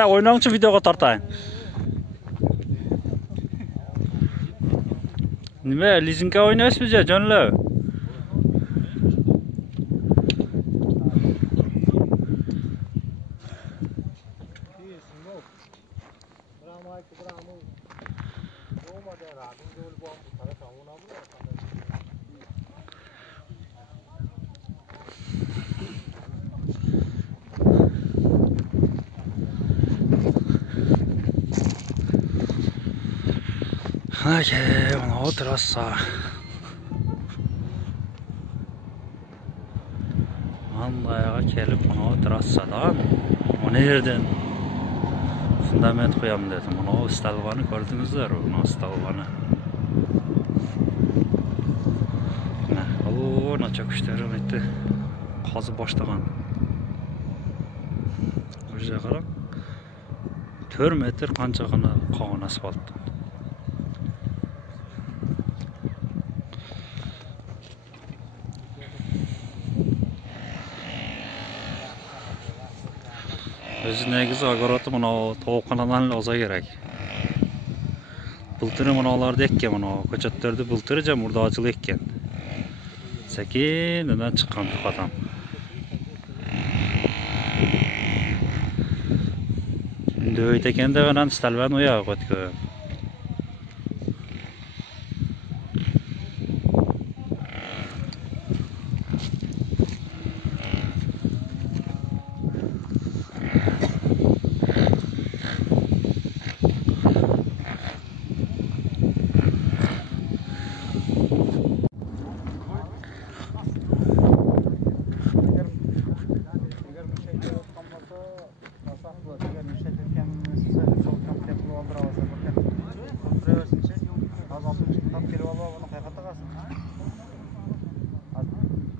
Тарта, ойнаңчы видеого тартайын. Неме, лизингке ойнайсыз же, жөнлө? Ake, ona trassa. Andayağa kelip ona trassadan o nereden fundament koyalım dedim. Ona istalvanı gördünüzler, ona istalvanı. Ona çok işlerim etti. Kazı başlagan. Öyle karan. 4 metre kancağına kalan asfalttan. Özü negiz agaratı mına toğuqanadan olsa gerek. Bultırı mınalarda ekken mına koçatlarda bultırıca murdacılı ekken. Sekin neden çıkan tuqadan. Şimdi öyteken de ben istalvan oya qotku.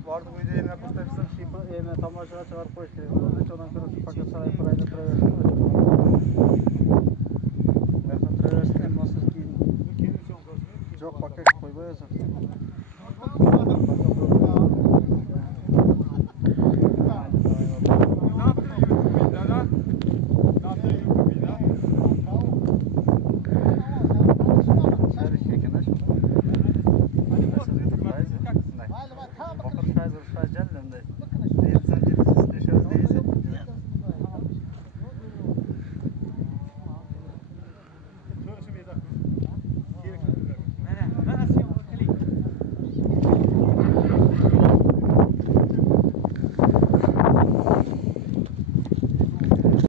Vardı bu ideyi yapıp yeme tamaşalar çıkarıp koydu. Ondan sonra paket sarayı parayla traversin. Ben traversin en masası ki. Çok paket koyuyor.